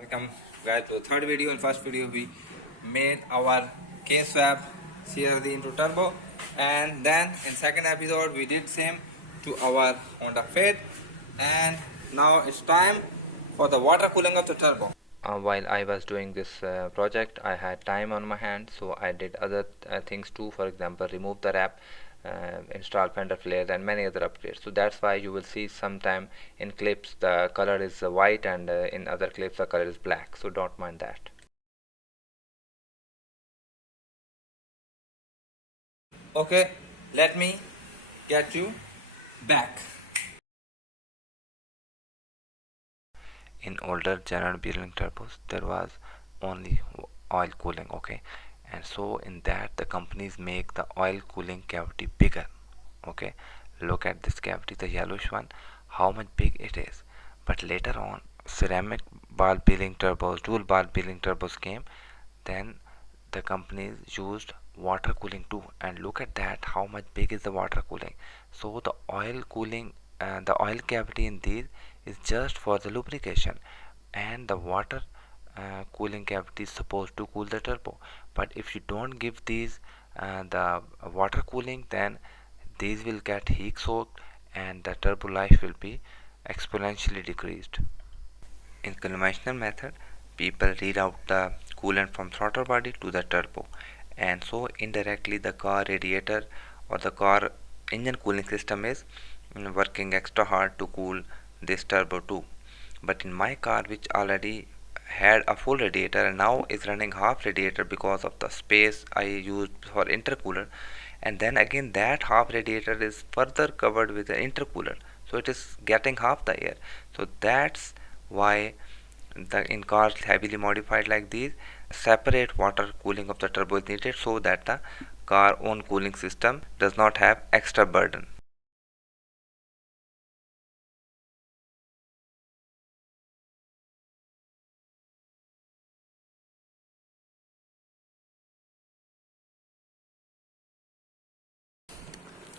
Welcome guys to the third video. In first video we made our K-swap CRZ into turbo, and then in second episode we did same to our Honda Fit, and now it's time for the water cooling of the turbo. While I was doing this project, I had time on my hand, so I did other things too. For example, remove the wrap, install fender flares and many other upgrades. So that's why you will see sometime in clips the color is white, and in other clips the color is black, so don't mind that. Okay, let me get you back. In older general bearing turbos there was only oil cooling, okay, and so in that the companies make the oil cooling cavity bigger. Okay, look at this cavity, the yellowish one, how much big it is. But later on ceramic ball bearing turbos, dual ball bearing turbos came, then the companies used water cooling too, and look at that, how much big is the water cooling. So the oil cooling, the oil cavity in these is just for the lubrication, and the water cooling cavity is supposed to cool the turbo. But if you don't give these the water cooling, then these will get heat soaked and the turbo life will be exponentially decreased. In conventional method, people reroute the coolant from throttle body to the turbo, and so indirectly the car radiator or the car engine cooling system is working extra hard to cool this turbo too. But in my car, which already had a full radiator and now is running half radiator because of the space I used for intercooler, and then again that half radiator is further covered with the intercooler, so it is getting half the air. So that's why in cars heavily modified like these, separate water cooling of the turbo is needed, so that the car own cooling system does not have extra burden.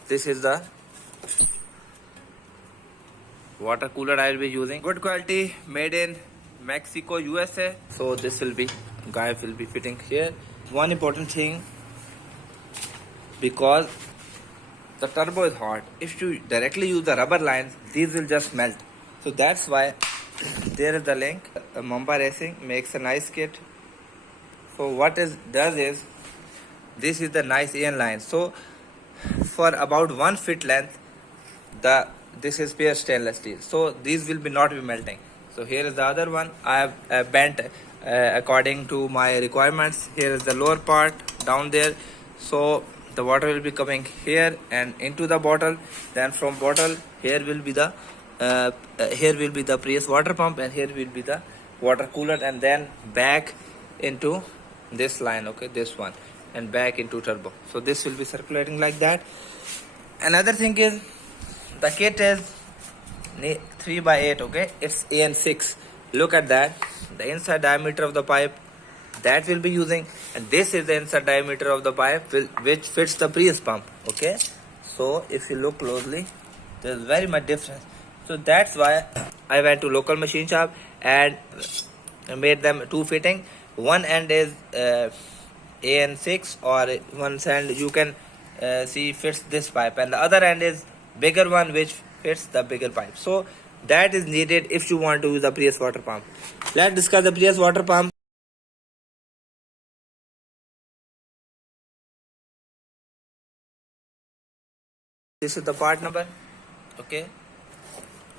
This is the water cooler I will be using. Good quality, made in Mexico, USA. So this will be, guy will be fitting here. One important thing, because the turbo is hot, if you directly use the rubber lines, these will just melt. So that's why there is the link. Mamba Racing makes a nice kit. So what it does is, this is the nice AN line. So for about 1 foot length, this is pure stainless steel, so these will be not be melting. So here is the other one I have bent according to my requirements. Here is the lower part down there, so the water will be coming here and into the bottle. Then from bottle, here will be the Prius water pump, and here will be the water cooler, and then back into this line, okay, this one, and back into turbo. So this will be circulating like that. Another thing is, the kit is 3x8, okay, it's AN6. Look at that, the inside diameter of the pipe that will be using, and this is the inside diameter of the pipe which fits the Prius pump, okay. So if you look closely, there's very much difference. So that's why I went to local machine shop and made them two fitting. One end is AN6, or one end you can see fits this pipe, and the other end is bigger one which fits the bigger pipe. So that is needed if you want to use the Prius water pump. Let's discuss the Prius water pump. This is the part number, okay.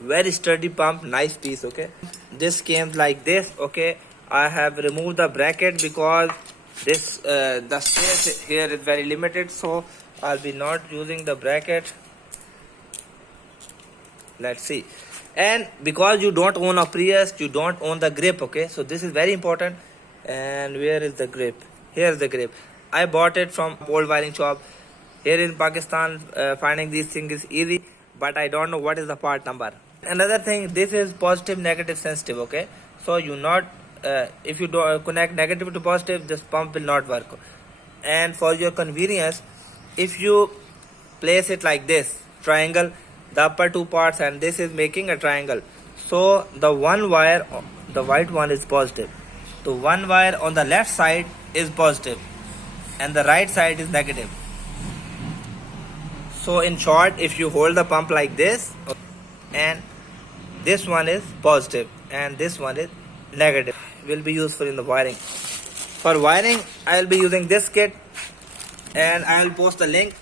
Very sturdy pump, nice piece, okay. This came like this, okay. I have removed the bracket because this the space here is very limited, so I'll be not using the bracket. Let's see. And because you don't own a Prius, you don't own the grip, okay, so this is very important. And where is the grip? Here's the grip. I bought it from old wiring shop. Here in Pakistan, finding these things is easy, but I don't know what is the part number. Another thing, this is positive negative sensitive, okay, so you not if you don't connect negative to positive, this pump will not work. And for your convenience, if you place it like this triangle, the upper two parts, and this is making a triangle, so the one wire the white one is positive. So one wire on the left side is positive and the right side is negative. So in short, if you hold the pump like this, and this one is positive and this one is negative, will be useful in the wiring. For wiring, I will be using this kit, and I will post the link.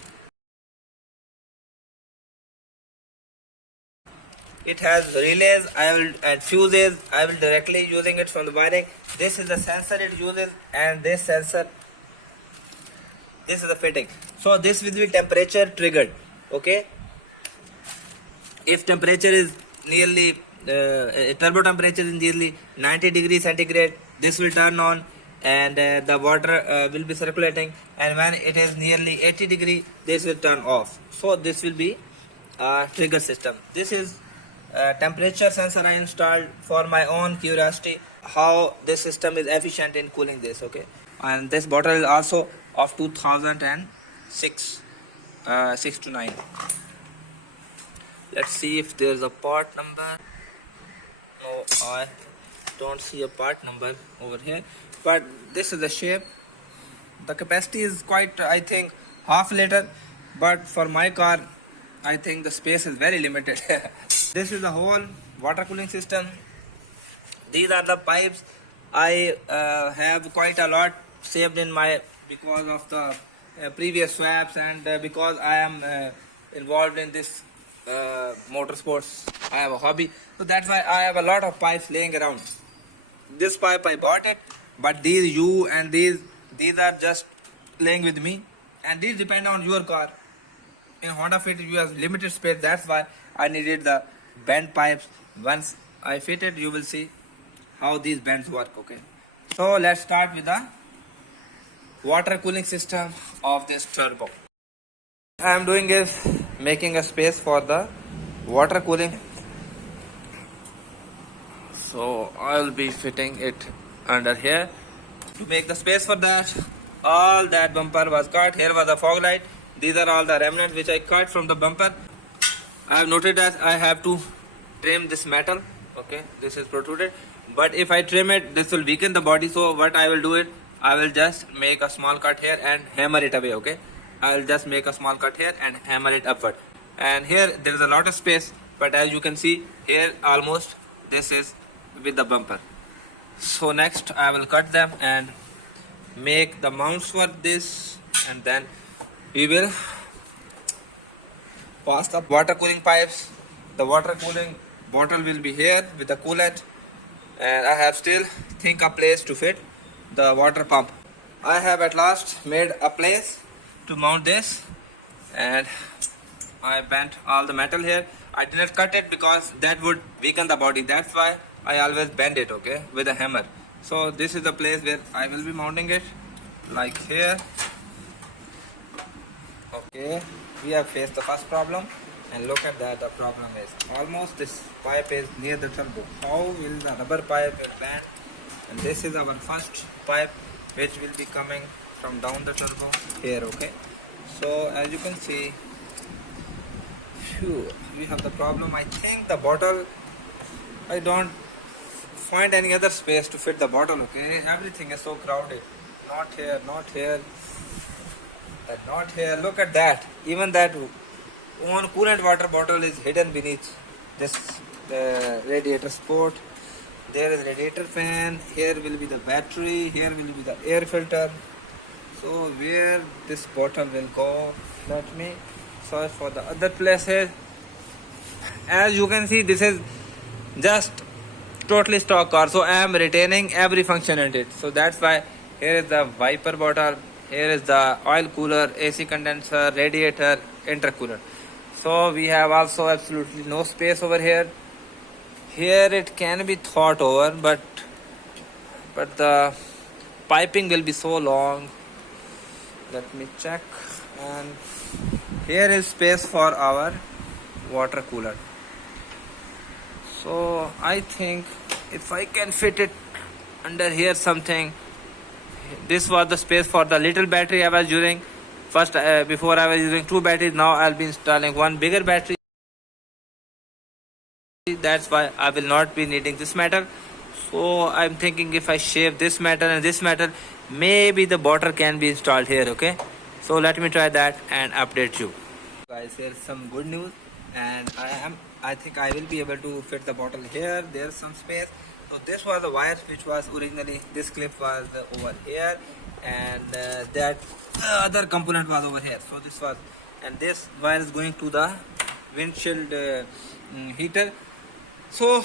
It has relays and fuses. I will directly using it from the wiring. This is the sensor it uses, and this sensor, this is the fitting. So this will be temperature triggered. Okay, if temperature is nearly turbo temperature is nearly 90 degrees centigrade, this will turn on, and the water will be circulating, and when it is nearly 80 degree, this will turn off. So this will be a trigger system. This is temperature sensor I installed for my own curiosity, how this system is efficient in cooling this. Okay, and this bottle is also of 2006, 6 to 9. Let's see if there's a part number. No, I don't see a part number over here, but this is the shape. The capacity is quite, I think, half liter, but for my car, I think the space is very limited. This is the whole water cooling system. These are the pipes. I have quite a lot saved in my, because of the previous swaps, and because I am involved in this motorsports. I have a hobby, so that's why I have a lot of pipes laying around. This pipe I bought it, but these these are just laying with me, and these depend on your car. In Honda Fit you have limited space, that's why I needed the bend pipes. Once I fit it, you will see how these bends work. Okay, so let's start with the water cooling system of this turbo. I am doing is making a space for the water cooling. So I will be fitting it under here. To make the space for that, all that bumper was cut. Here was the fog light. These are all the remnants which I cut from the bumper. I have noted that I have to trim this metal. Okay, this is protruded, but if I trim it, this will weaken the body. So what I will do it, I will just make a small cut here and hammer it away. Okay, I will just make a small cut here and hammer it upward. And here there is a lot of space, but as you can see here, almost this is with the bumper. So next I will cut them and make the mounts for this, and then we will pass the water cooling pipes. The water cooling bottle will be here with the coolant, and I have still think a place to fit the water pump. I have at last made a place to mount this, and I bent all the metal here. I did not cut it because that would weaken the body. That's why I always bend it, okay, with a hammer. So this is the place where I will be mounting it, like here. Okay, we have faced the first problem, and look at that. The problem is almost this pipe is near the turbo. How will the rubber pipe bend? And this is our first pipe which will be coming from down the turbo here. Okay, so as you can see, we have the problem. I think the bottle, I don't find any other space to fit the bottle. Okay, everything is so crowded. Not here, not here, not here. Look at that. Even that one coolant water bottle is hidden beneath this radiator support. There is radiator fan. Here will be the battery. Here will be the air filter. So where this bottle will go? Let me search for the other places. As you can see, this is just totally stock car, so I am retaining every function in it. So that's why here is the wiper bottle, here is the oil cooler, AC condenser, radiator, intercooler. So we have also absolutely no space over here. Here it can be thought over, but the piping will be so long. Let me check. And here is space for our water cooler. So I think if I can fit it under here something. This was the space for the little battery I was using. First, before I was using 2 batteries, now I'll be installing one bigger battery. That's why I will not be needing this metal. So I'm thinking if I shave this metal and this metal, maybe the bottle can be installed here. Okay, so let me try that and update you. Guys, here's some good news, and I think I will be able to fit the bottle here. There's some space. So this was the wire which was originally, this clip was over here, and that other component was over here. So this was, and this wire is going to the windshield heater. So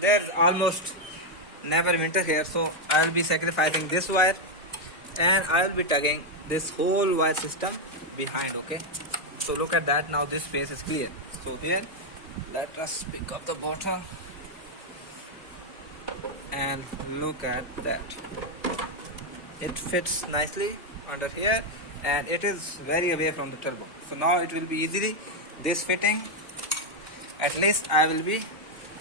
there's almost never winter here, so I'll be sacrificing this wire, and I'll be tugging this whole wire system behind. Okay, so look at that. Now this space is clear. So here, let us pick up the bottle and look at that. It fits nicely under here, and it is very away from the turbo. So now it will be easily this fitting. At least I will be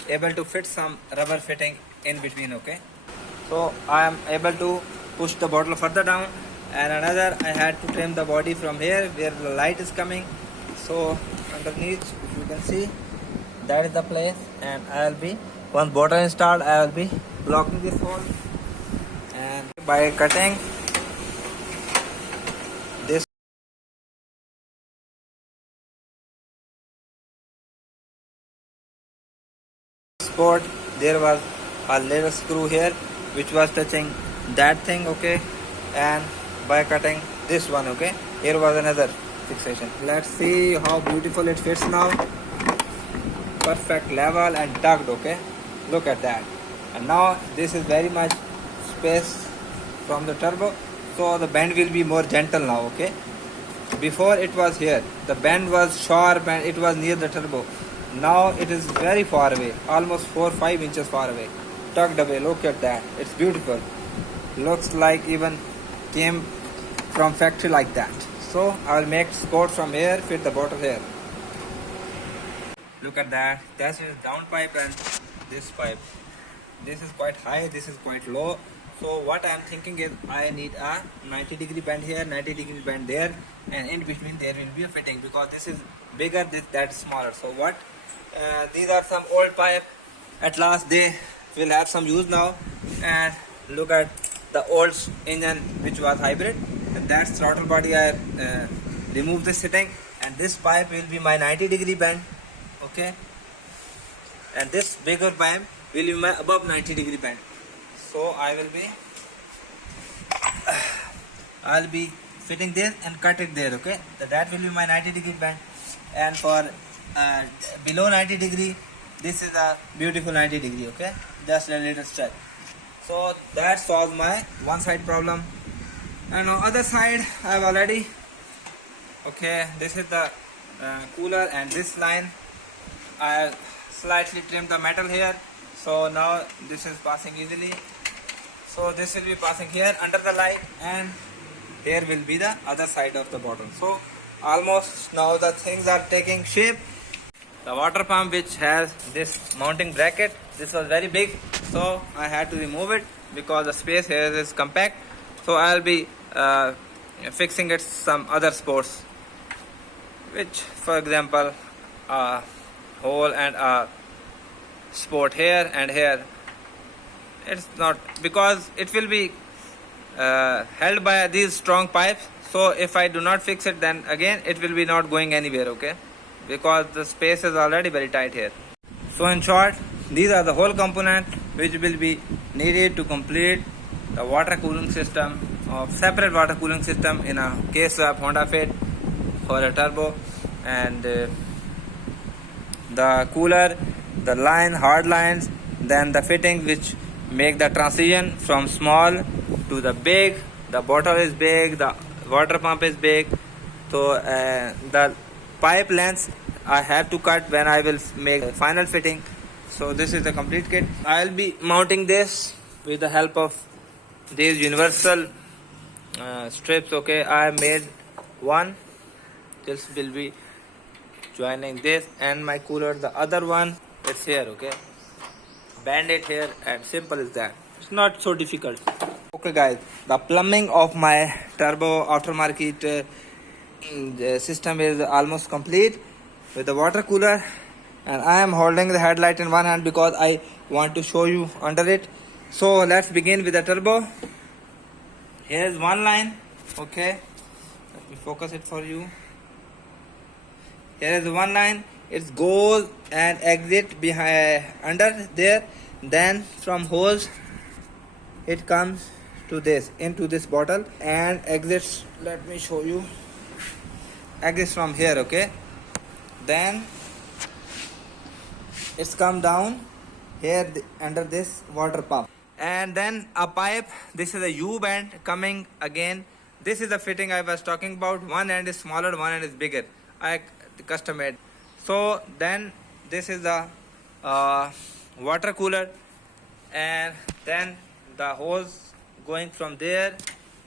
able to fit some rubber fitting in between. Okay, so I am able to push the bottle further down, and another I had to trim the body from here where the light is coming. So underneath, if you can see, that is the place, and I will be, once bottle installed, I will be blocking this hole, and by cutting this spot, there was a little screw here which was touching that thing. Okay, and by cutting this one, okay, here was another fixation. Let's see how beautiful it fits now. Perfect level and tugged. Okay, look at that. And now this is very much space from the turbo, so the bend will be more gentle now. Okay, before it was here, the bend was sharp and it was near the turbo. Now it is very far away, almost 4 or 5 inches far away, tucked away. Look at that, it's beautiful. Looks like even came from factory like that. So I will make support from here, fit the bottle here. Look at that. This is down pipe and this pipe. This is quite high, this is quite low. So what I am thinking is I need a 90-degree bend here, 90-degree bend there, and in between there will be a fitting, because this is bigger, that is smaller. So what? These are some old pipe. At last they will have some use now. And look at the old engine which was hybrid, and that throttle body I removed this sitting, and this pipe will be my 90-degree bend. Okay, and this bigger pipe will be my above 90-degree bend. So I'll be fitting this and cut it there. Okay, so that will be my 90-degree bend, and for below 90 degree, this is a beautiful 90 degree. Okay, just a little stretch. So that solves my one side problem, and on other side I have already, okay, this is the cooler, and this line I slightly trimmed the metal here, so now this is passing easily. So this will be passing here under the light, and here will be the other side of the bottle. So almost now the things are taking shape. The water pump, which has this mounting bracket, this was very big, so I had to remove it because the space here is compact. So I'll be fixing it some other sports, which, for example, a hole and a sport here and here. It's not, because it will be held by these strong pipes. So if I do not fix it, then again it will be not going anywhere. Okay, because the space is already very tight here. So in short, these are the whole component which will be needed to complete the water cooling system, of separate water cooling system in a case of Honda Fit for a turbo, and the cooler, the line, hard lines, then the fitting which make the transition from small to the big. The bottle is big, the water pump is big, so the pipe lengths I have to cut when I will make the final fitting. So this is the complete kit. I will be mounting this with the help of these universal strips. Okay, I made one. This will be joining this and my cooler. The other one is here. Okay, bend it here, and simple as that. It's not so difficult. Okay guys, the plumbing of my turbo aftermarket the system is almost complete with the water cooler, and I am holding the headlight in one hand because I want to show you under it. So let's begin with the turbo. Here's one line. Okay, let me focus it for you. Here is one line. It goes and exit behind under there. Then from hose it comes to this, into this bottle, and exits. Let me show you. Exits from here. Okay, then it's come down here under this water pump, and then a pipe. This is a U bend coming again. This is the fitting I was talking about. One end is smaller, one end is bigger. I custom made. So then this is the water cooler, and then the hose going from there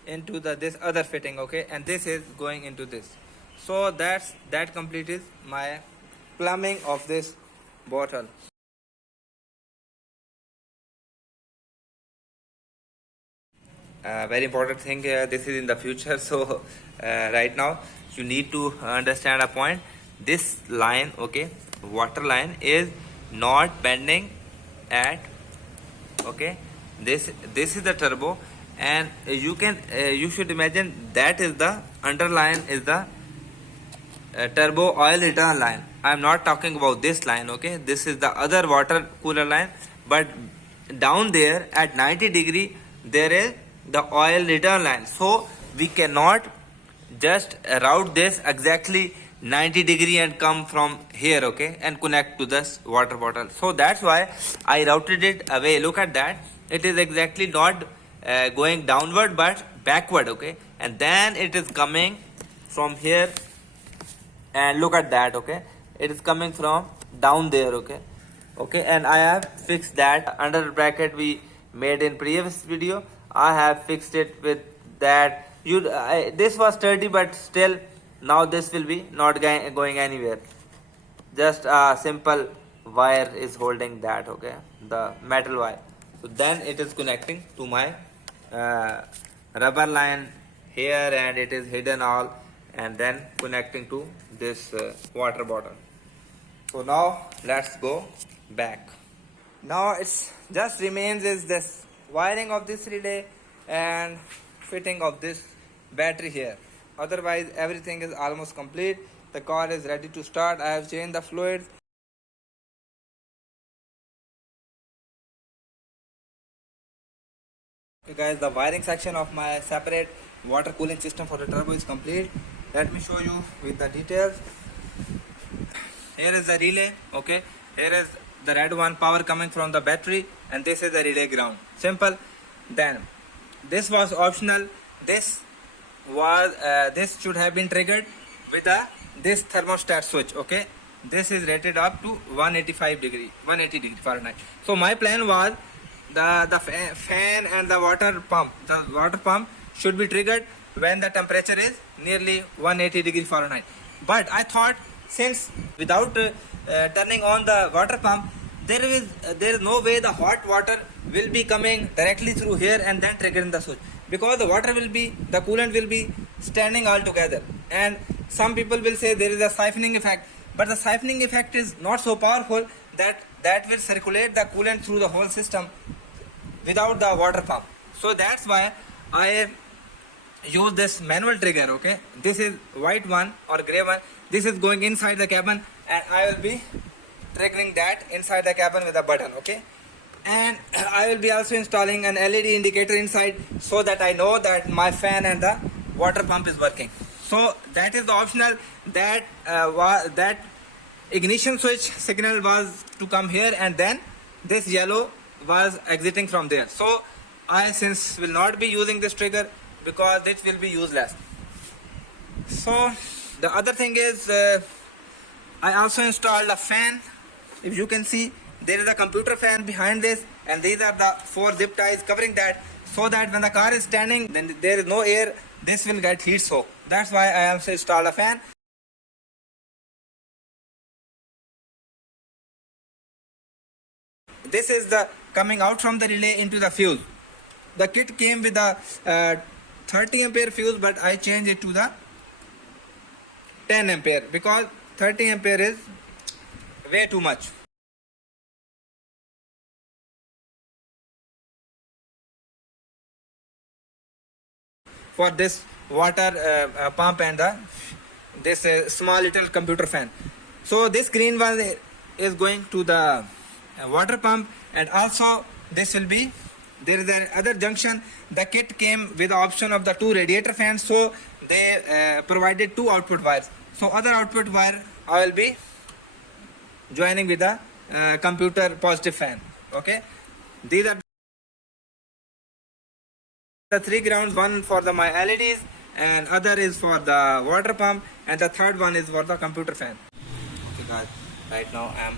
into this other fitting. Okay, and this is going into this. So that completes my plumbing of this bottle. Very important thing, this is in the future. So right now you need to understand a point. This line, okay, water line is not bending at, okay, this is the turbo, and you should imagine that is the underline is the turbo oil return line. I am not talking about this line. Okay, this is the other water cooler line, but down there at 90 degree there is the oil return line. So we cannot just route this exactly 90 degree and come from here, okay, and connect to this water bottle. So that's why I routed it away. Look at that, it is exactly not going downward but backward, okay, and then it is coming from here, and look at that, okay, it is coming from down there, okay, and I have fixed that under bracket we made in previous video. I have fixed it with that. This was sturdy, but still now this will be not going anywhere. Just a simple wire is holding that, okay, the metal wire. So then it is connecting to my rubber line here, and it is hidden all, and then connecting to this water bottle. So now let's go back. Now it's just remains is this wiring of this relay and fitting of this battery here. Otherwise everything is almost complete. The car is ready to start. I have changed the fluids. Okay guys, the wiring section of my separate water cooling system for the turbo is complete. Let me show you with the details. Here is the relay, okay, here is the red one, power coming from the battery, and this is the relay ground. Simple. Then this was optional. This should have been triggered with this thermostat switch, okay. This is rated up to 180 degree Fahrenheit. So my plan was the fan and the water pump should be triggered when the temperature is nearly 180 degree Fahrenheit. But I thought, since without turning on the water pump, there is no way the hot water will be coming directly through here and then triggering the switch, because the coolant will be standing all together, and some people will say there is a siphoning effect, but the siphoning effect is not so powerful that will circulate the coolant through the whole system without the water pump. So that's why I use this manual trigger, okay. This is white one or gray one. This is going inside the cabin, and I will be triggering that inside the cabin with a button, okay. And I will be also installing an LED indicator inside, so that I know that my fan and the water pump is working. So that is the optional. That ignition switch signal was to come here, and then this yellow was exiting from there. So I since will not be using this trigger because it will be useless. So the other thing is I also installed a fan. If you can see, there is a computer fan behind this, and these are the 4 zip ties covering that, so that when the car is standing, then there is no air, this will get heat soaked. That's why I have installed a fan. This is the coming out from the relay into the fuse. The kit came with a 30 ampere fuse, but I changed it to the 10 ampere because 30 ampere is way too much. for this water pump and this small little computer fan. So this green one is going to the water pump, and also this will be, there is another junction. The kit came with the option of the 2 radiator fans, so they provided 2 output wires. So other output wire I will be joining with the computer positive fan. Okay, these are the 3 grounds, one for my LEDs, and other is for the water pump, and the third one is for the computer fan. Okay guys, right now I am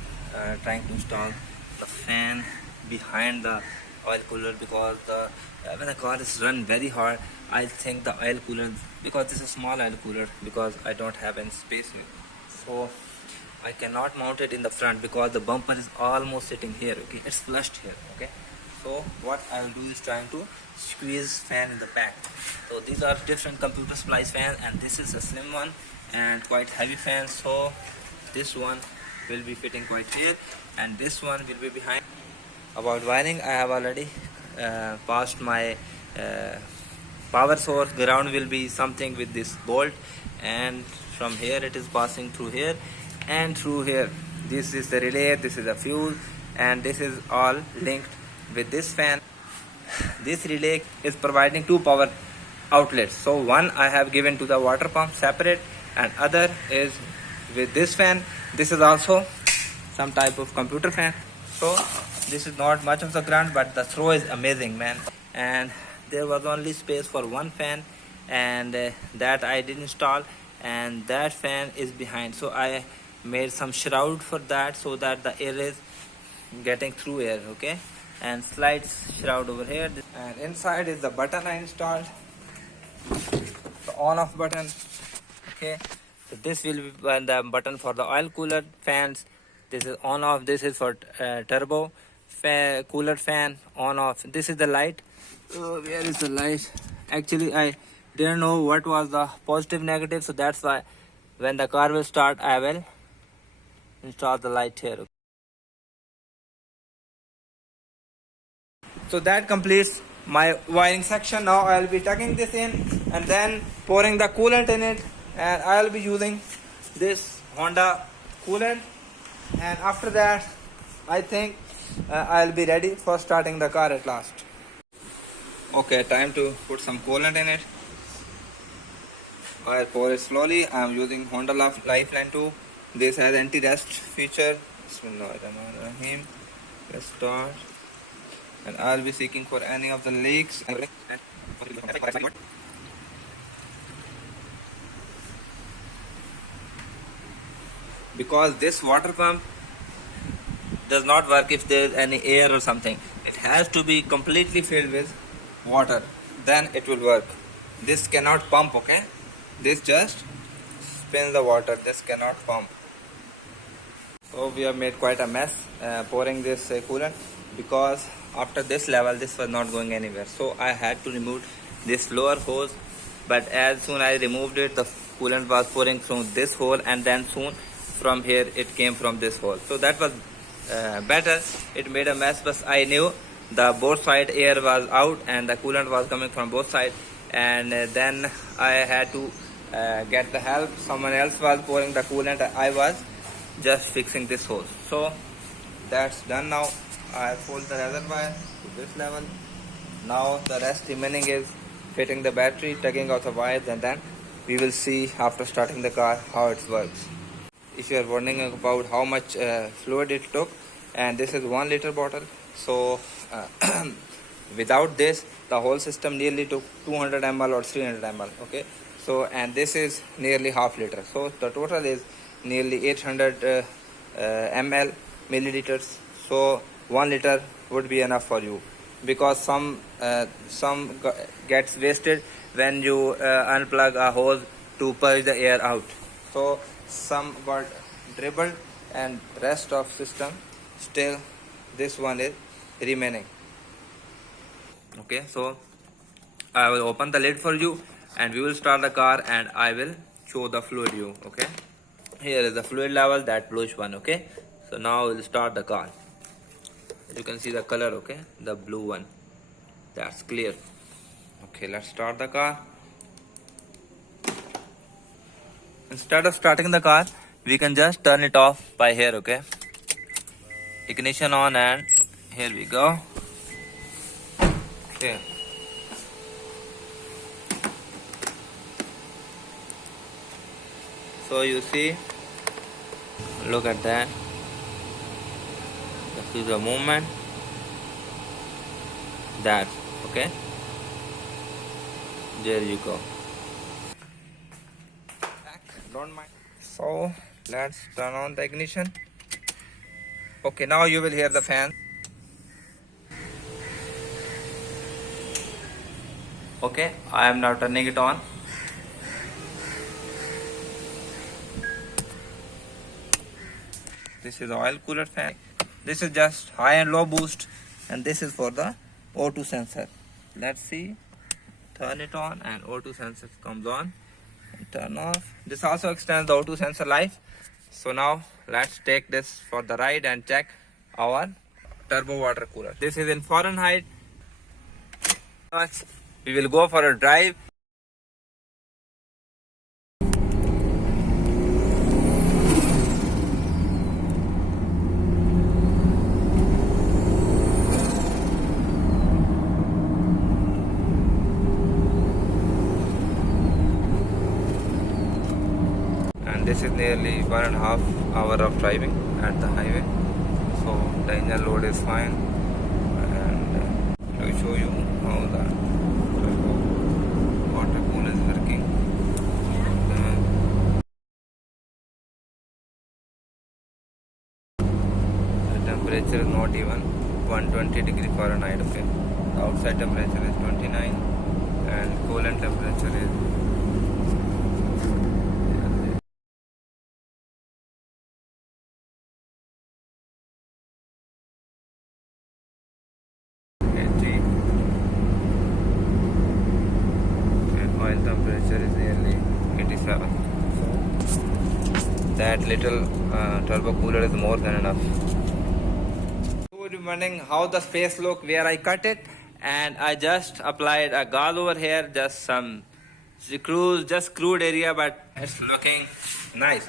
trying to install the fan behind the oil cooler, because when the car is run very hard, I think the oil cooler, because this is a small oil cooler, because I don't have any space here, so I cannot mount it in the front because the bumper is almost sitting here. Okay, it's flushed here. Okay, so what I will do is trying to squeeze fan in the back. So these are different computer splice fans, and this is a slim one and quite heavy fan, so this one will be fitting quite here, and this one will be behind. About wiring, I have already passed my power source. Ground will be something with this bolt, and from here it is passing through here and through here. This is the relay, this is the fuse, and this is all linked with this fan. This relay is providing 2 power outlets, so one I have given to the water pump separate, and other is with this fan. This is also some type of computer fan. So this is not much of the ground, but the throw is amazing, man. And there was only space for one fan, and that I did install, and that fan is behind, so I made some shroud for that, so that the air is getting through air. Okay, and slight shroud over here, and inside is the button I installed, the on off button. Okay, so this will be the button for the oil cooler fans. This is on off, this is for turbo cooler fan, on off. This is the light. Where is the light? Actually I didn't know what was the positive negative, so that's why when the car will start I will install the light here. So that completes my wiring section. Now I will be tucking this in and then pouring the coolant in it, and I will be using this Honda coolant, and after that I think I'll be ready for starting the car at last. Okay, time to put some coolant in it. I'll pour it slowly. I'm using Honda Lifeline 2. This has anti-rust feature. Bismillahirrahmanirrahim. Let's start. And I'll be seeking for any of the leaks. Because this water pump does not work if there is any air or something. It has to be completely filled with water, then it will work. This cannot pump. Okay, this just spins the water, this cannot pump. So we have made quite a mess pouring this coolant, because after this level this was not going anywhere, so I had to remove this lower hose. But as soon as I removed it, the coolant was pouring through this hole, and then soon from here it came from this hole. So that was better. It made a mess, but I knew the both side air was out and the coolant was coming from both sides, and then I had to get the help. Someone else was pouring the coolant, I was just fixing this hose. So that's done now. I pulled the reservoir to this level. Now the rest remaining is fitting the battery, taking out the wires, and then we will see after starting the car how it works. If you are wondering about how much fluid it took, and this is 1 liter bottle, so without this the whole system nearly took 200 ml or 300 ml. Okay, so and this is nearly half liter, so the total is nearly 800 ml milliliters. So 1 liter would be enough for you, because some gets wasted when you unplug a hose to purge the air out. So some got dribbled, and rest of system still this one is remaining. Okay, so I will open the lid for you, and we will start the car, and I will show the fluid you. Okay, here is the fluid level, that bluish one. Okay, so now we'll start the car. You can see the color. Okay, the blue one, that's clear. Okay, let's start the car. instead of starting the car, we can just turn it off by here. Okay, ignition on, and here we go. Okay, so you see, look at that. This is the movement. That, okay, there you go. Don't mind. So let's turn on the ignition. Okay, now you will hear the fan. Okay, I am now turning it on. This is the oil cooler fan. This is just high and low boost, and this is for the O2 sensor. Let's see. Turn it on, and O2 sensor comes on. And turn off. This also extends the O2 sensor life. So now let's take this for the ride and check our turbo water cooler. This is in Fahrenheit. We will go for a drive. This is nearly 1.5 hours of driving at the highway, so the engine load is fine, and I will show you how the water cooler is working. The temperature is not even 120 degree Fahrenheit. Okay, the outside temperature is 29, and coolant temperature is 80, and oil temperature is nearly 87. So that little turbo cooler is more than enough. You would be wondering how the space look where I cut it, and I just applied a gauze over here, just some screws, just crude area, but it's looking nice.